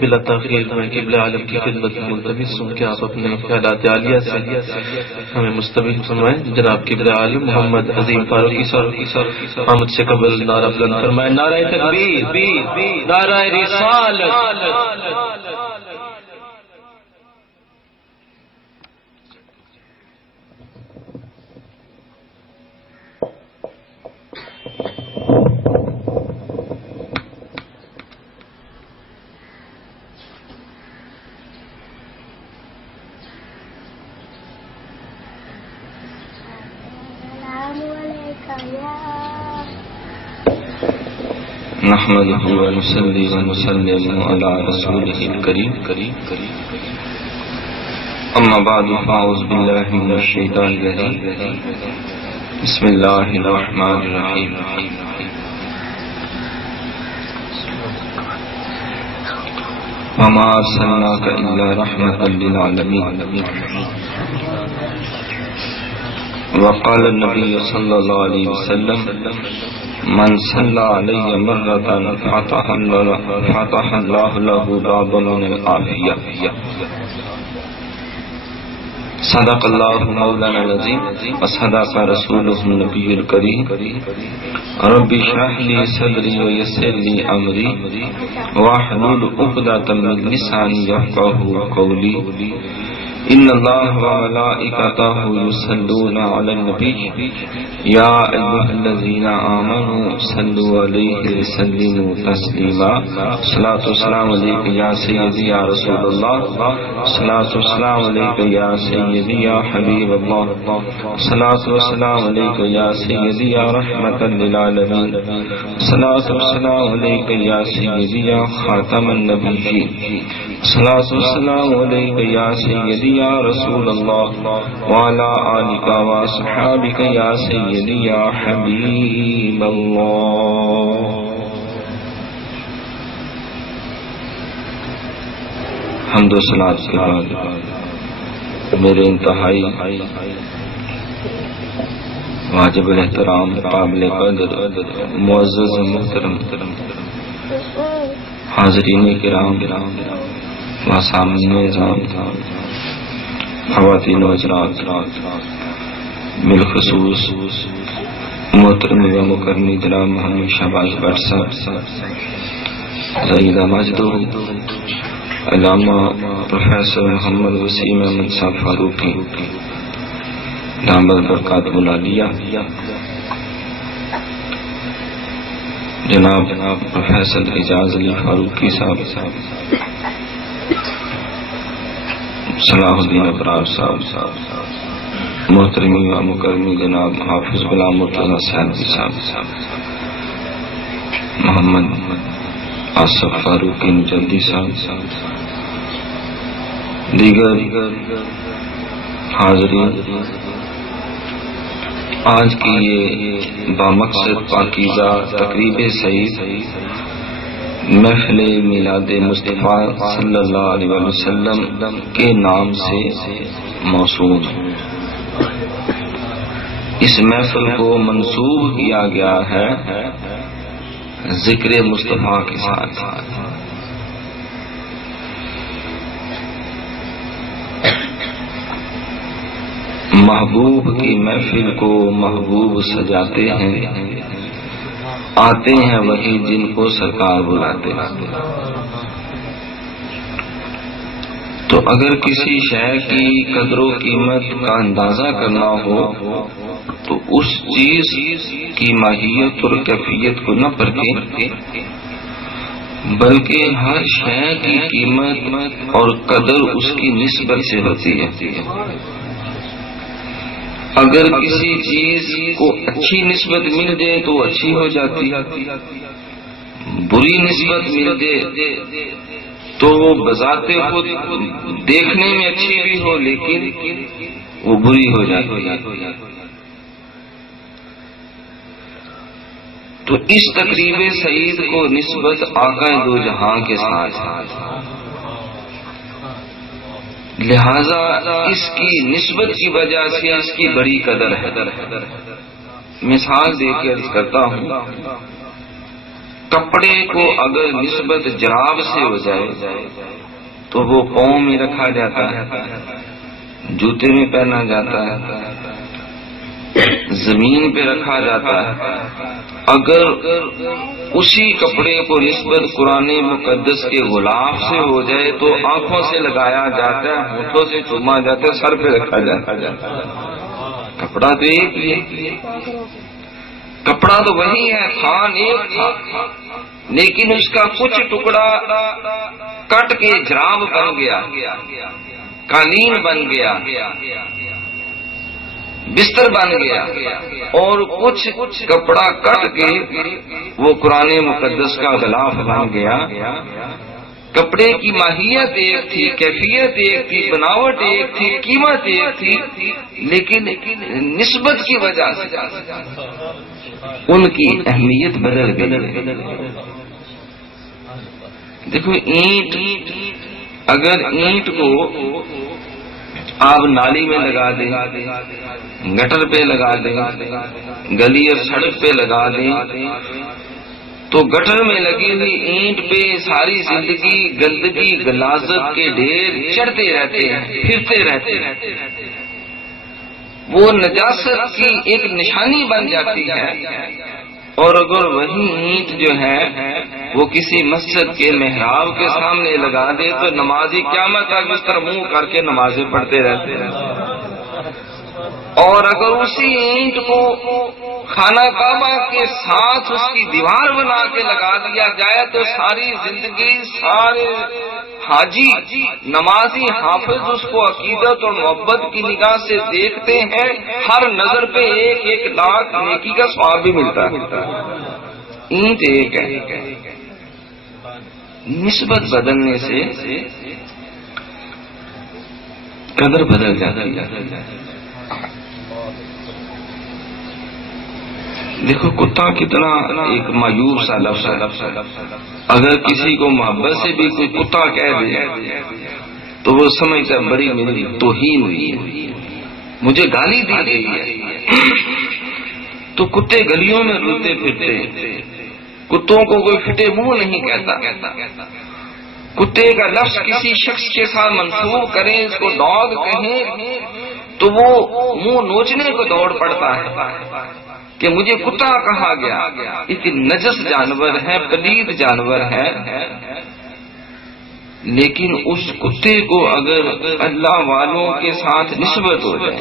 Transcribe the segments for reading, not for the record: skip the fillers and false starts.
بلا تاخیر میں قبلہ عالم کی خدمت میں ملتمس ہوں کہ آپ اپنے خیالات عالیہ سے ہمیں مستبد فرمائیں. جناب قبلہ عالم محمد عظیم فاروقی صاحب محمد سے قبل نعرہ بلند فرمائیں. نعرہ تکبیر، نعرہ رسالت. نحمده ونصلي ونسلم على رسوله الكريم. أما بعد فأعوذ بالله من الشيطان الرجيم. بسم الله الرحمن الرحيم. وما أرسلناك إلا رحمة للعالمين. وقال النبي صلى الله عليه وسلم: من صلى علي مرة فتح الله له بابا من العافية. صدق الله مولانا العظيم وصدق رسوله النبي الكريم. رب اشرح لي صدري ويسر لي أمري واحلل عقدة من لساني يفقهوا قولي. ان الله وملائكته يصلون على النبي يا ايها الذين امنوا صلوا عليه وسلموا تسليما. صلاۃ والسلام عليك يا سيدي يا رسول الله. صلاۃ والسلام عليك يا سيدي يا حبيب الله. صلاۃ والسلام عليك يا سيدي يا رحمة للعالمين. صلاۃ والسلام عليك يا سيدي يا خاتم النبيين. صلاۃ والسلام عليك يا سيدي يا رسول الله وعلى آلك وصحابك يا سيدي يا حبيب الله. حمد و صلاۃ کے بعد میرے انتہائی واجب الاحترام قابل قدر معزز محترم حاضرین کرام وسامعین خواتین و حضرات، بالخصوص محترم و مکرمی جناب محمد شہباز بٹ صاحب، زہیدہ ماجدو، علامہ پروفیسر محمد وسیم احمد صاحب فاروقی دامت برکاتہ العالیہ، جناب پروفیسر اعجاز علی فاروقی صاحب، صلاح الدین ابرار صاحب، محترمی و مکرمی جناب حافظ غلام مرتضیٰ صاحب، محمد آصف فاروقی مجدی صاحب، دیگر حاضرین، آج کی یہ بامقصد پاکیزہ تقریب سعید محفل میلاد مصطفیٰ صلی اللہ علیہ وسلم کے نام سے موسوم. اس محفل کو منسوب کیا گیا ہے ذکر مصطفیٰ کے ساتھ. محبوب کی محفل کو محبوب سجاتے ہیں، آتے ہیں وہی جن کو سرکار بلاتے ہیں. تو اگر کسی شے کی قدر و قیمت کا اندازہ کرنا ہو تو اس چیز کی ماہیت اور کیفیت کو نہ پرکھیں، بلکہ ہر شے کی قیمت اور قدر اس کی نسبت سے ہوتی ہے. اگر کسی چیز کو اچھی نسبت مل جائے تو اچھی ہو جاتی، بری نسبت مل جائے تو وہ بذات خود دیکھنے میں اچھی بھی ہو لیکن وہ بری ہو جاتی. تو اس تقریب سعید کو نسبت آقا دو جہاں کے ساتھ، لہذا اس کی نسبت کی وجہ سے اس کی بڑی قدر ہے. مثال دے کے عرض کرتا ہوں، کپڑے کو اگر نسبت جراب سے ہو جائے تو وہ پاؤں میں رکھا جاتا ہے، جوتے میں پہنا جاتا ہے، زمین پہ رکھا جاتا ہے۔ اگر اسی کپڑے کو نسبت قرآن مقدس کے غلاف سے ہو جائے تو آنکھوں سے لگایا جاتا ہے، ہونٹوں سے چوما جاتا ہے، سر پہ رکھا جاتا ہے۔ کپڑا تو ایک ہی ہے، کپڑا تو وہی ہے، تھان ایک تھا، لیکن اس کا کچھ ٹکڑا کٹ کے جراب بن گیا، قالین بن گیا، بستر بن گیا، اور کچھ کپڑا کٹ کے وہ قرآن مقدس کا غلاف بن گیا۔ کپڑے کی ماہیت ایک تھی، کیفیت ایک تھی، بناوٹ ایک تھی، قیمت ایک تھی، لیکن نسبت کی وجہ سے ان کی اہمیت بدل گئی۔ دیکھو اینٹ، اگر اینٹ کو آپ نالی میں لگا دیں، گٹر پہ لگا دیں، گلی اور سڑک پہ لگا دیں، تو گٹر میں لگی ہوئی اینٹ پہ ساری زندگی گندگی غلاظت کے ڈھیر چڑھتے رہتے ہیں، پھرتے رہتے ہیں، وہ نجاست کی ایک نشانی بن جاتی ہے۔ اور اگر وہی اینٹ جو ہے وہ کسی مسجد کے محراب کے سامنے لگا دے تو نمازی قیامت تک اس طرح منہ کر کے نمازیں پڑھتے رہتے ہیں۔ اور اگر اسی اینٹ کو خانہ کعبہ کے ساتھ اس کی دیوار بنا کے لگا دیا جائے تو ساری زندگی سارے حاجی، نمازی، حافظ اس کو عقیدت اور محبت کی نگاہ سے دیکھتے ہیں، ہر نظر پہ ایک ایک لاکھ نیکی کا ثواب بھی ملتا ہے۔ اینٹ ایک ہے، نسبت بدلنے سے قدر بدل جاتی ہے۔ دیکھو کتا کتنا ایک مایوب سا لفظ ہے، اگر کسی کو محبت سے بھی کوئی کتا کہہ دے تو وہ سمجھتا بڑی میری توہین ہوئی ہے، مجھے گالی دی گئی ہے۔ تو کتے گلیوں میں روتے پھرتے، کتوں کو کوئی پھٹے منہ نہیں کہتا۔ کتے کا لفظ کسی شخص کے ساتھ منسوب کریں، اس کو ڈاگ کہیں تو وہ منہ نوچنے کو دوڑ پڑتا ہے کہ مجھے کتا کہا گیا، ایک نجس جانور ہے، پلید جانور ہے۔ لیکن اس کتے کو اگر اللہ والوں کے ساتھ نسبت ہو جائے،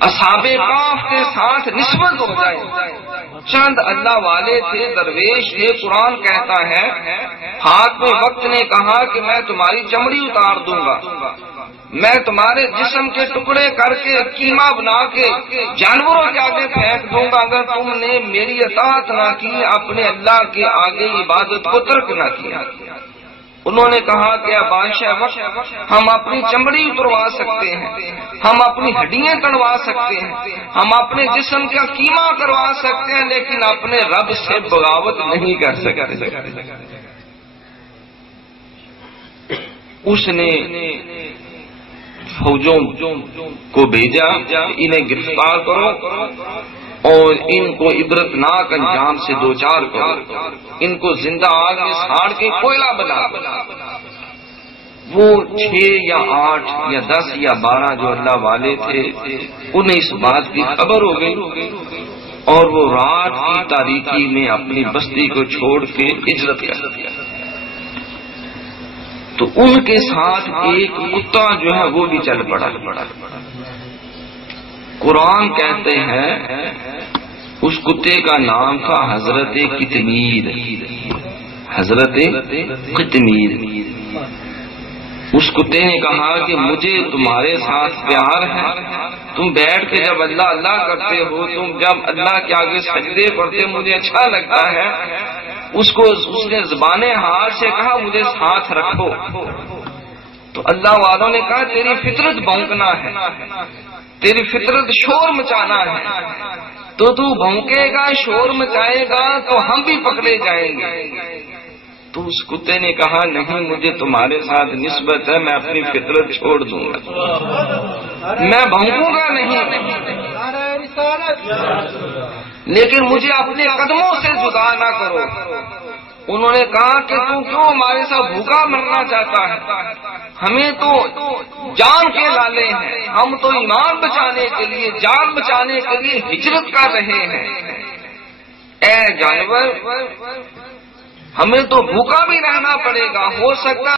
اصحاب کہف کے ساتھ نسبت ہو جائے، چند اللہ والے تھے، درویش تھے، قرآن کہتا ہے ہاتھ میں وقت نے کہا کہ میں تمہاری چمڑی اتار دوں گا، میں تمہارے جسم کے ٹکڑے کر کے قیمہ بنا کے جانوروں کے آگے پھینک دوں گا اگر تم نے میری اطاعت نہ کی، اپنے اللہ کے آگے عبادت کو ترک نہ کیا۔ انہوں نے کہا کہ بادشاہ وقت ہم اپنی چمڑی اتروا سکتے ہیں، ہم اپنی ہڈیاں تڑوا سکتے ہیں، ہم اپنے جسم کا قیمہ کروا سکتے ہیں، لیکن اپنے رب سے بغاوت نہیں کر سکتے۔ اس نے فوجوں کو بھیجا، انہیں گرفتار کرو اور ان کو عبرتناک انجام سے دوچار کرو، ان کو زندہ آگ میں ساڑ کے کوئلہ بنا۔ وہ 6 یا 8 یا 10 یا 12 جو اللہ والے تھے انہیں اس بات کی خبر ہو گئی، اور وہ رات کی تاریکی میں اپنی بستی کو چھوڑ کے ہجرت کر دیا۔ تو ان کے ساتھ ایک کتا جو ہے وہ بھی چل پڑا۔ قرآن کہتے ہیں اس کتے کا نام تھا حضرت قطمیر، حضرت قطمیر۔ اس کتے نے کہا کہ مجھے تمہارے ساتھ پیار ہے، تم بیٹھ کے جب اللہ اللہ کرتے ہو، تم جب اللہ کے آگے سجدے پڑھتے مجھے اچھا لگتا ہے۔ اس نے زبان حال سے کہا مجھے ساتھ رکھو، تو اللہ والوں نے کہا تیری فطرت بھونکنا ہے، تیری فطرت شور مچانا ہے، تو بھونکے گا، شور مچائے گا تو ہم بھی پکڑے جائیں گے۔ تو اس کتے نے کہا نہیں، مجھے تمہارے ساتھ نسبت ہے، میں اپنی فطرت چھوڑ دوں گا، میں بھونکوں گا نہیں۔ لیکن مجھے اپنے قدموں سے جدا نہ کرو۔ انہوں نے کہا کہ تو کیوں ہمارے ساتھ بھوکا مرنا چاہتا ہے؟ ہمیں تو جان کے لالے ہیں، ہم تو ایمان بچانے کے لیے، جان بچانے کے لیے ہجرت کر رہے ہیں۔ اے جانور، ہمیں تو بھوکا بھی رہنا پڑے گا، ہو سکتا